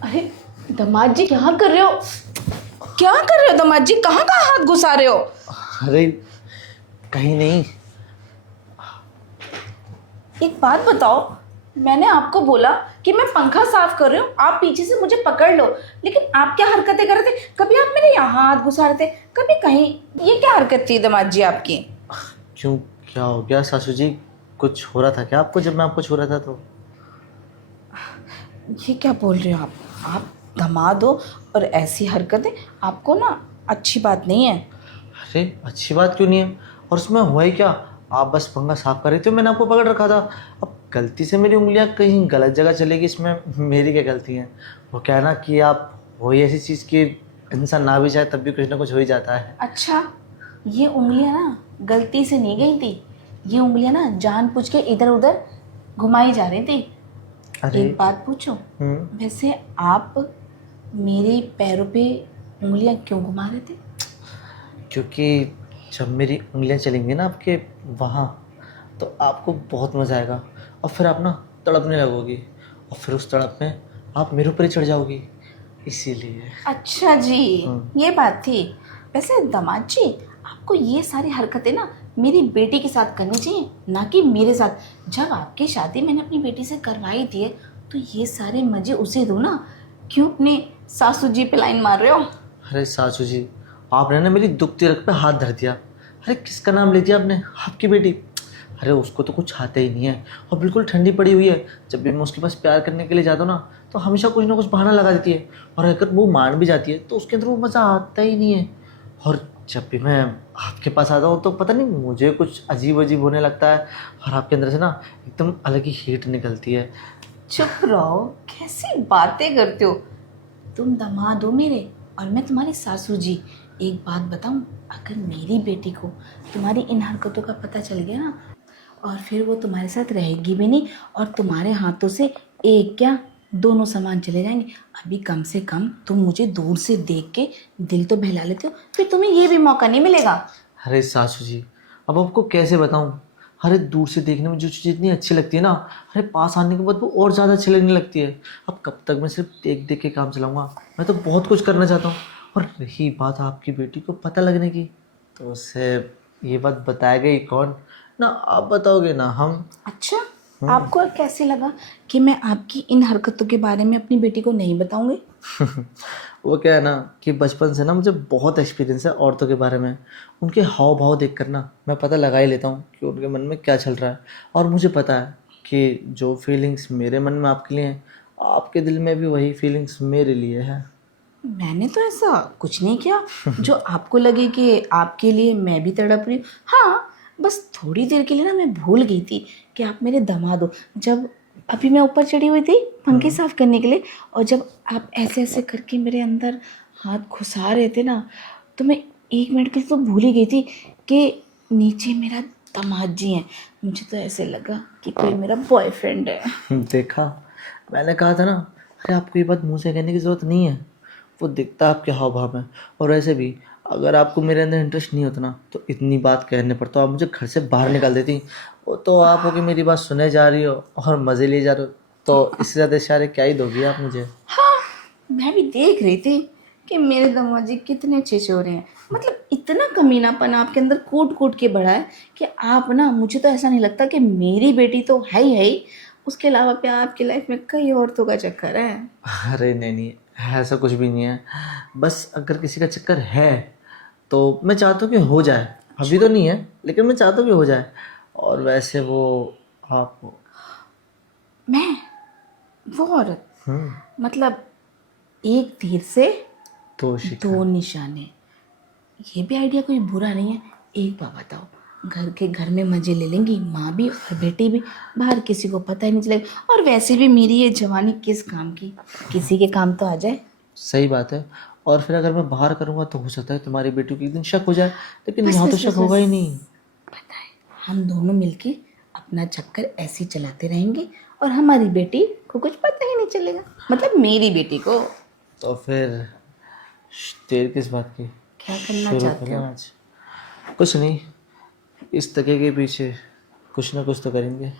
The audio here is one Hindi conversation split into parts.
अरे दामाद जी क्या कर रहे हो? क्या कर रहे हो दामाद जी? कहाँ कहाँ हाथ घुसा रहे हो? अरे कहीं नहीं। एक बात बताओ, मैंने आपको बोला कि मैं पंखा साफ कर रही हूँ, आप पीछे से मुझे पकड़ लो, लेकिन आप क्या हरकतें कर रहे थे? कभी आप मेरे यहाँ हाथ घुसा रहे थे, कभी कहीं। ये क्या हरकत थी दामाद जी आपकी? क्यों, क्या हो गया सासू जी? कुछ हो रहा था क्या आपको जब मैं आपको छू रहा था तो? ये क्या बोल रहे हो आप दामाद हो और ऐसी हरकतें आपको ना अच्छी बात नहीं है। अरे अच्छी बात क्यों नहीं है? और उसमें हुआ ही क्या? आप बस पंखा साफ कर रहे थे, मैंने आपको पकड़ रखा था। अब गलती से मेरी उंगलियां कहीं गलत जगह चलेगी, इसमें मेरी क्या गलती है? वो कहना कि आप वही ऐसी चीज़ की इंसान ना भी चाहे तब भी कुछ ना कुछ हो ही जाता है। अच्छा, ये उंगलियां ना गलती से नहीं गई थी, ये उंगलियां ना जानबूझ के इधर उधर घुमाई जा रही थी। अरे एक बात पूछो, हम्म वैसे आप मेरे पैरों पे उंगलियां क्यों घुमा रहे थे? क्योंकि जब मेरी उंगलियां चलेंगी ना आपके वहाँ, तो आपको बहुत मज़ा आएगा और फिर आप ना तड़पने लगोगी, और फिर उस तड़प में आप मेरे ऊपर ही चढ़ जाओगी, इसीलिए। अच्छा जी, हम्म। ये बात थी। वैसे दामाद जी, आपको ये सारी हरकतें ना मेरी बेटी के साथ करनी चाहिए, ना कि मेरे साथ। जब आपकी शादी मैंने अपनी बेटी से करवाई थी, तो ये सारे मजे उसे दो ना। क्यों अपने सासू जी पे लाइन मार रहे हो? अरे सासू जी, आपने ना मेरी दुखती रग पे हाथ धर दिया। अरे किसका नाम ले दिया आपने? आपकी बेटी। अरे उसको तो कुछ आता ही नहीं है और बिल्कुल ठंडी पड़ी हुई है। जब भी मैं उसके पास प्यार करने के लिए जाता हूँ ना, तो हमेशा कुछ ना कुछ बहाना लगा देती है, और अगर वो मान भी जाती है तो उसके अंदर वो मज़ा आता ही नहीं है। और जब भी मैं आपके पास आता हूँ तो पता नहीं मुझे कुछ अजीब अजीब होने लगता है, और आपके अंदर से ना एकदम अलग ही हीट निकलती है। चुप रहो, कैसी बातें करते हो? तुम दामाद हो मेरे और मैं तुम्हारी सासू जी। एक बात बताऊं, अगर मेरी बेटी को तुम्हारी इन हरकतों का पता चल गया ना, और फिर वो तुम्हारे साथ रहेगी भी नहीं, और तुम्हारे हाथों से एक क्या दोनों सामान चले जाएंगे। अभी कम से कम तुम मुझे दूर से देख के दिल तो बहला लेते हो, फिर तुम्हें ये भी मौका नहीं मिलेगा। अरे सासू जी, अब आपको कैसे बताऊं? अरे दूर से देखने में जो चीज़ इतनी अच्छी लगती है ना, अरे पास आने के बाद वो और ज़्यादा अच्छी लगने लगती है। अब कब तक मैं सिर्फ देख देख के काम चलाऊंगा? मैं तो बहुत कुछ करना चाहता हूँ। और रही बात आपकी बेटी को पता लगने की, तो उससे ये बात बताएगा ही कौन? ना आप बताओगे ना हम। अच्छा, आपको कैसे लगा कि मैं आपकी इन हरकतों के बारे में अपनी बेटी को नहीं बताऊंगी? वो क्या है ना कि बचपन से ना मुझे बहुत एक्सपीरियंस है औरतों के बारे में। उनके हाव भाव देख कर ना मैं पता लगा ही लेता हूँ कि उनके मन में क्या चल रहा है। और मुझे पता है कि जो फीलिंग्स मेरे मन में आपके लिए हैं, आपके दिल में भी वही फीलिंग्स मेरे लिए है। मैंने तो ऐसा कुछ नहीं किया जो आपको लगे कि आपके लिए मैं भी तड़प रही हूँ। हाँ, बस थोड़ी देर के लिए ना मैं भूल गई थी कि आप मेरे दामाद हो। जब अभी मैं ऊपर चढ़ी हुई थी पंखे साफ करने के लिए, और जब आप ऐसे ऐसे करके मेरे अंदर हाथ घुसा रहे थे ना, तो मैं एक मिनट के लिए तो भूल ही गई थी कि नीचे मेरा दामाद जी हैं। मुझे तो ऐसे लगा कि कोई मेरा बॉयफ्रेंड है। देखा, मैंने कहा था ना। अरे आपको ये बात मुंह से कहने की ज़रूरत नहीं है, वो दिखता आपके हाव भाव में। और वैसे भी अगर आपको मेरे अंदर इंटरेस्ट नहीं होता ना, तो इतनी बात कहने पर तो आप मुझे घर से बाहर निकाल देती। वो तो आप हो कि मेरी बात सुने जा रही हो और मज़े लिए जा रहे हो, तो इससे ज़्यादा इशारे क्या ही दोगी आप मुझे? हाँ, मैं भी देख रही थी कि मेरे दामाद जी कितने छिछोरे हैं। मतलब इतना कमीनापन आपके अंदर कूट कूट के बढ़ा है कि आप ना, मुझे तो ऐसा नहीं लगता कि मेरी बेटी तो है ही, उसके अलावा भी आपकी लाइफ में कई औरतों का चक्कर है। अरे नहीं नहीं, ऐसा कुछ भी नहीं है। बस अगर किसी का चक्कर है तो मैं चाहता हूँ कि हो जाए। अभी तो नहीं है, लेकिन मैं चाहता हूँ कि हो जाए। और वैसे वो आप। मैं वो औरत, हम्म। मतलब एक तीर से तो शिकार। दो निशाने, ये भी आइडिया कोई बुरा नहीं है। एक बात बताओ, घर में मजे ले लेंगी माँ भी और बेटी भी, बाहर किसी को पता ही नहीं चलेगा। और वैसे भी मेरी ये जवानी किस काम की, किसी के काम तो आ जाए। सही बात है। और फिर अगर मैं बाहर करूँगा तो हो सकता है तुम्हारी बेटी को एक दिन शक हो जाए, लेकिन बस यहाँ तो बस शक बस होगा बस, ही नहीं। पता है, हम दोनों मिलके अपना चक्कर ऐसे ही चलाते रहेंगे, और हमारी बेटी को कुछ पता ही नहीं चलेगा, मतलब मेरी बेटी को। तो फिर देर किस बात की? क्या करना शुरू चाहते करें हो? आज। कुछ नहीं, इस तके के पीछे कुछ ना कुछ तो करेंगे।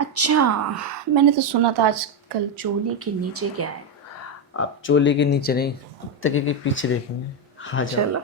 अच्छा, मैंने तो सुना था आजकल चोली के नीचे क्या है? आप चोली के नीचे नहीं तकिए के पीछे देखेंगे। हाँ जाओ। चलो